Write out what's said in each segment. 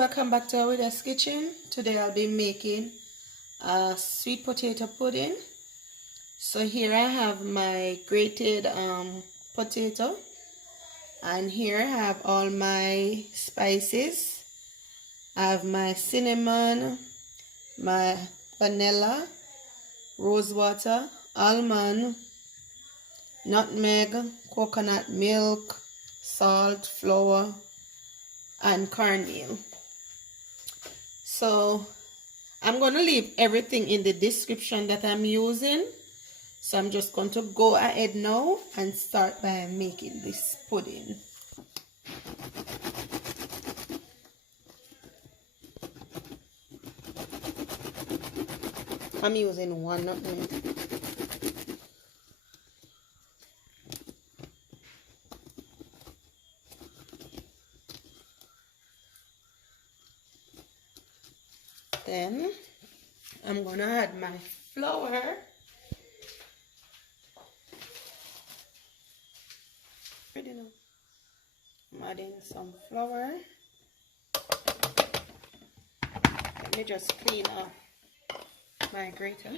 welcome back to Ouida'S kitchen. Today I'll be making a sweet potato pudding. So here I have my grated potato, and here I have all my spices. I have my cinnamon, my vanilla, rose water, almond, nutmeg, coconut milk, salt, flour, and cornmeal. So I'm going to leave everything in the description that I'm using. So I'm just going to go ahead now and start by making this pudding. I'm using 1 nutmeg. Then I'm gonna add my flour. Ready now. I'm adding some flour. Let me just clean up my grater.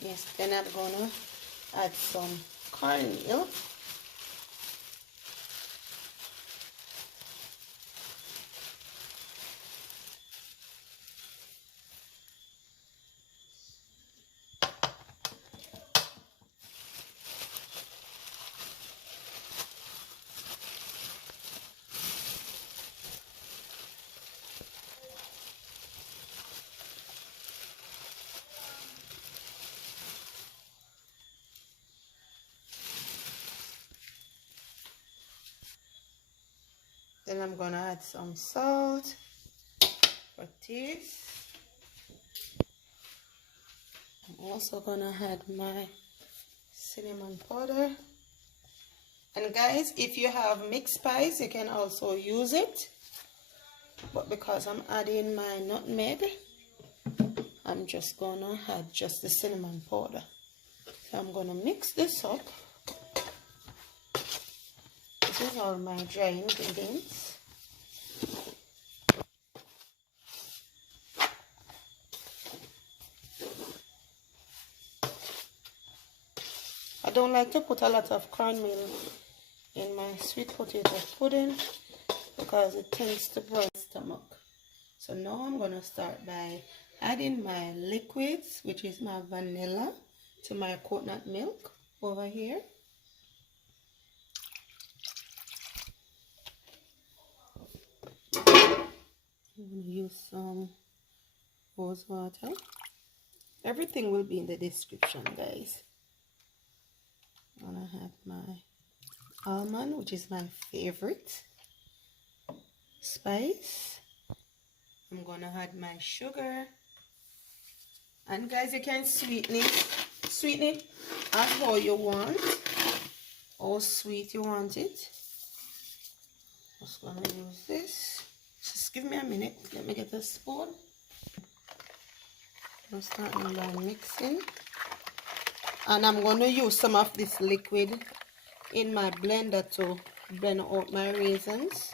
Yes, then I'm gonna add some cornmeal. Then I'm gonna add some salt for taste. I'm also gonna add my cinnamon powder. And guys, if you have mixed spice, you can also use it. But because I'm adding my nutmeg, I'm just gonna add just the cinnamon powder. So I'm gonna mix this up. This is all my dry ingredients. I don't like to put a lot of cornmeal in my sweet potato pudding because it tends to burn my stomach. So now I'm going to start by adding my liquids, which is my vanilla, to my coconut milk over here. I'm going to use some rose water. Everything will be in the description, guys. I'm going to add my almond, which is my favorite spice. I'm going to add my sugar. And guys, you can sweeten it as how you want, how sweet you want it. Just going to use this. Just give me a minute. Let me get a spoon. I'm starting by mixing. And I'm going to use some of this liquid in my blender to blend out my raisins,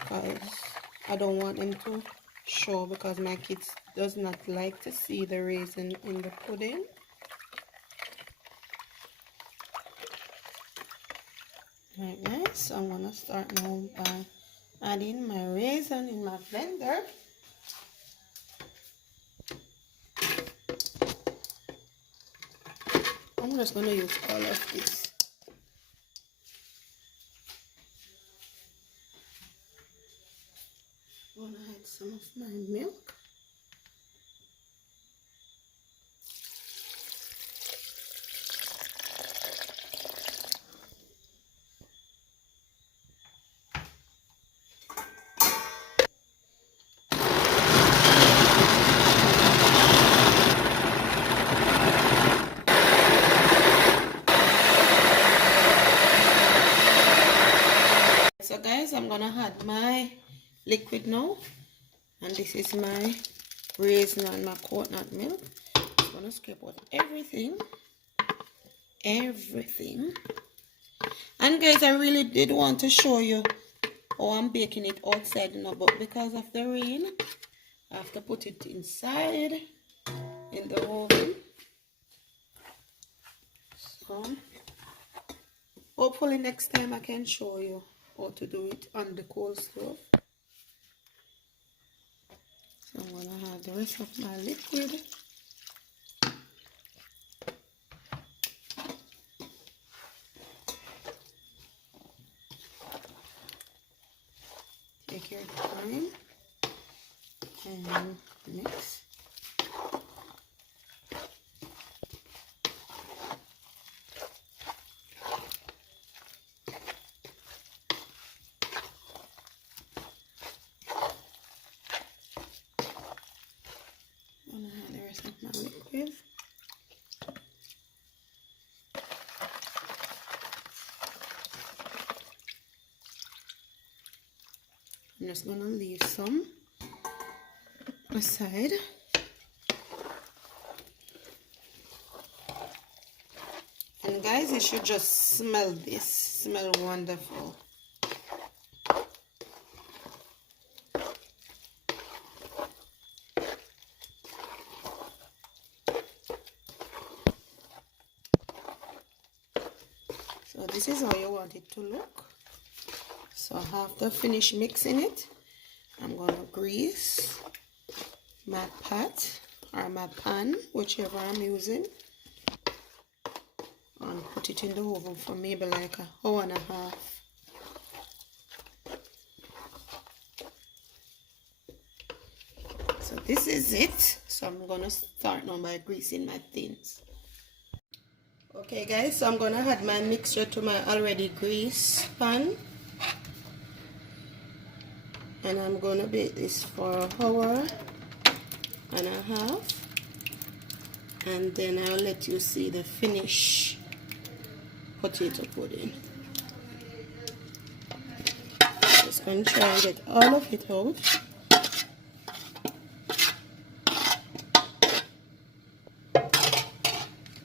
because I don't want them to show, because my kids does not like to see the raisin in the pudding. Right, guys, so I'm going to start now by adding my raisin in my blender. I'm just going to use all of this. I'm going to add some of my milk. So guys, I'm gonna add my liquid now, and this is my raisin and my coconut milk. I'm gonna scrape out everything. And guys, I really did want to show you how I'm baking it outside now, but because of the rain, I have to put it inside in the oven. So hopefully next time I can show you how to do it on the coal stove. So I'm going to have the rest of my liquid. Take your time and mix. I'm going to add the rest of my liquid. I'm just going to leave some aside. And guys, you should just smell this. Smell wonderful. So this is how you want it to look. So after finish mixing it, I'm going to grease my pot or my pan, whichever I'm using, and put it in the oven for maybe like an hour and a half. So this is it. So I'm going to start now by greasing my things. Okay guys, so I'm going to add my mixture to my already greased pan. And I'm going to bake this for an hour and a half. And then I'll let you see the finished potato pudding. Just going to try and get all of it out.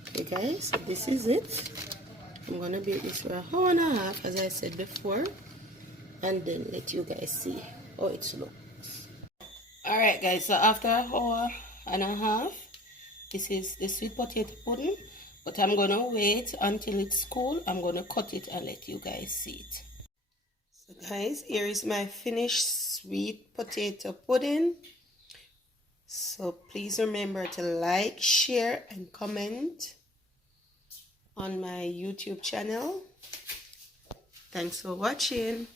Okay guys, so this is it. I'm going to bake this for an hour and a half, as I said before. And then let you guys see how it looks. Alright guys, so after an hour and a half, this is the sweet potato pudding. But I'm going to wait until it's cool. I'm going to cut it and let you guys see it. So guys, here is my finished sweet potato pudding. So please remember to like, share and comment on my YouTube channel. Thanks for watching.